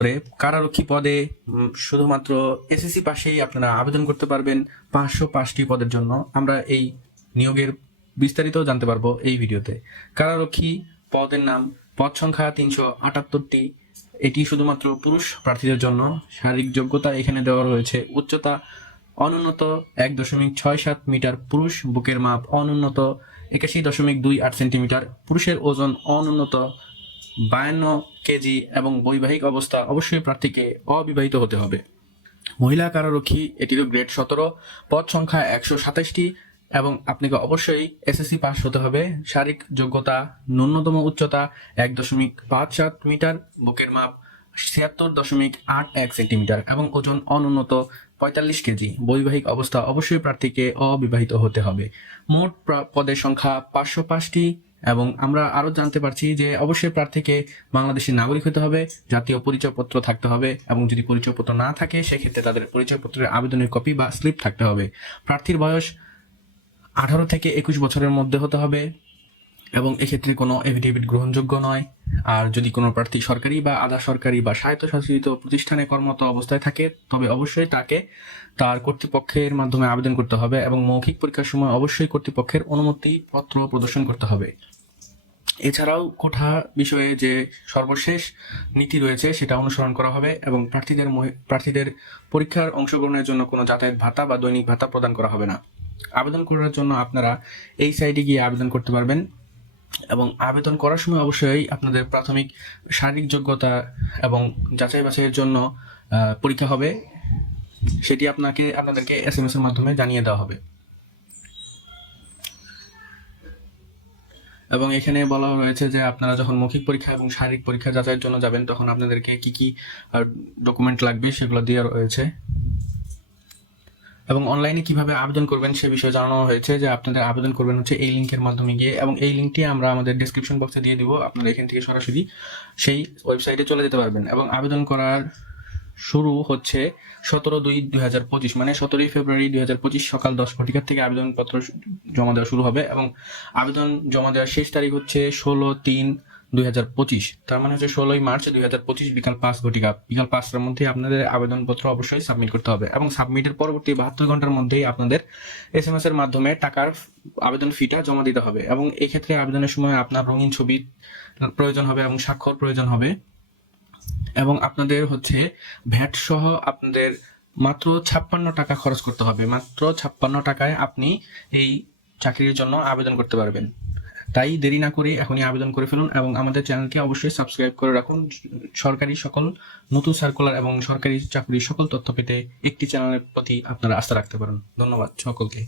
করে কারারক্ষী পদে শুধুমাত্র এসএসসি পাশেই আপনারা আবেদন করতে পারবেন পাঁচশো পাঁচটি পদের জন্য। আমরা এই নিয়োগের বিস্তারিত জানতে পারব এই ভিডিওতে। কারারক্ষী পদের নাম, পদ সংখ্যা তিনশো আটাত্তরটি। এটি শুধুমাত্র পুরুষ প্রার্থীদের জন্য। শারীরিক যোগ্যতা এখানে দেওয়া রয়েছে উচ্চতা অনুন্নত এক দশমিক ছয় সাত মিটার, পুরুষ বুকের মাপ অনুন্নত একাশি দশমিক দুই আট সেন্টিমিটার, পুরুষের ওজন অনুন্নত বায়ান্ন কেজি এবং বৈবাহিক অবস্থা অবশ্যই প্রার্থীকে অবিবাহিত হতে হবে। মহিলা কারারক্ষী এটিরও গ্রেড সতেরো, পদ সংখ্যা একশো সাতাশটি এবং আপনাকে অবশ্যই এসএসসি পাস হতে হবে। শারীরিক যোগ্যতা, ন্যূনতম উচ্চতা এক দশমিক পাঁচ সাত মিটার, বুকের মাপ ছিয়াত্তর দশমিক আট এক সেন্টিমিটার এবং ওজন অনুন্নত পঁয়তাল্লিশ কেজি। বৈবাহিক অবস্থা অবশ্যই প্রার্থীকে অবিবাহিত হতে হবে। মোট পদের সংখ্যা পাঁচশো পাঁচটি। এবং আমরা আরও জানতে পারছি যে অবশ্যই প্রার্থীকে বাংলাদেশের নাগরিক হতে হবে, জাতীয় পরিচয়পত্র থাকতে হবে এবং যদি পরিচয়পত্র না থাকে, সেক্ষেত্রে তাদের পরিচয়পত্রের আবেদনের কপি বা স্লিপ থাকতে হবে। প্রার্থীর বয়স আঠারো থেকে একুশ বছরের মধ্যে হতে হবে এবং এক্ষেত্রে কোনো এফিডেভিট গ্রহণযোগ্য নয়। আর যদি কোনো প্রার্থী সরকারি বা আধা সরকারি বা স্বায়ত্তশাসিত প্রতিষ্ঠানে কর্মরত অবস্থায় থাকে, তবে অবশ্যই তাকে তার কর্তৃপক্ষের মাধ্যমে আবেদন করতে হবে এবং মৌখিক পরীক্ষার সময় অবশ্যই কর্তৃপক্ষের অনুমতি পত্র প্রদর্শন করতে হবে। এছাড়াও কোঠা বিষয়ে যে সর্বশেষ নীতি রয়েছে, সেটা অনুসরণ করা হবে এবং প্রার্থীদের প্রার্থীদের পরীক্ষার অংশগ্রহণের জন্য কোনো যাতায়াত ভাতা বা দৈনিক ভাতা প্রদান করা হবে না। আবেদন করার জন্য আপনারা এই সাইটে গিয়ে আবেদন করতে পারবেন এবং আবেদন করার সময় অবশ্যই আপনাদের প্রাথমিক শারীরিক যোগ্যতা এবং যাচাই বাছাইয়ের জন্য পরীক্ষা হবে। সেটি আপনাকে, আপনাদেরকে এস এম এস এর মাধ্যমে জানিয়ে দেওয়া হবে। এবং এখানে বলা রয়েছে যে আপনারা যখন মৌখিক পরীক্ষা এবং শারীরিক পরীক্ষা যাচাইয়ের জন্য যাবেন, তখন আপনাদেরকে কি কি ডকুমেন্ট লাগবে সেগুলো দেওয়া রয়েছে। এবং অনলাইনে কীভাবে আবেদন করবেন সে বিষয়ে জানানো হয়েছে যে আপনাদের আবেদন করবেন হচ্ছে এই লিঙ্কের মাধ্যমে গিয়ে এবং এই লিঙ্কটি আমরা আমাদের ডিসক্রিপশন বক্সে দিয়ে দিব। আপনারা এখান থেকে সরাসরি সেই ওয়েবসাইটে চলে যেতে পারবেন এবং আবেদন করার শুরু হচ্ছে সতেরো দুই দুই হাজার পঁচিশ মানে সতেরোই ফেব্রুয়ারি দুই হাজার পঁচিশ সকাল দশ ঘটিকার থেকে আবেদনপত্র জমা দেওয়া শুরু হবে এবং আবেদন জমা দেওয়ার শেষ তারিখ হচ্ছে ষোলো তিন দুই হাজার পঁচিশ। তার মানে হচ্ছে ষোলোই মার্চ দুই হাজার পঁচিশ বিকাল পাঁচ ঘটিকা। বিকাল পাঁচটার মধ্যে আপনাদের আবেদনপত্র অবশ্যই সাবমিট করতে হবে এবং সাবমিটের পরবর্তী বাহাত্তর ঘণ্টার মধ্যেই আপনাদের এস এম এস এর মাধ্যমে টাকার আবেদন ফিটা জমা দিতে হবে এবং এক্ষেত্রে আবেদনের সময় আপনার রঙিন ছবি প্রয়োজন হবে এবং স্বাক্ষর প্রয়োজন হবে। এবং আপনাদের হচ্ছে ভ্যাট সহ আপনাদের মাত্র ছাপ্পান্ন টাকা খরচ করতে হবে। মাত্র ছাপ্পান্ন টাকায় আপনি এই চাকরির জন্য আবেদন করতে পারবেন। তাই দেরি না করে এখনই আবেদন করে ফেলুন এবং আমাদের চ্যানেলকে অবশ্যই সাবস্ক্রাইব করে রাখুন। সরকারি সকল নতুন সার্কুলার এবং সরকারি চাকরির সকল তথ্য পেতে একটি চ্যানেলের প্রতি আপনারা আস্থা রাখতে পারেন। ধন্যবাদ সকলকে।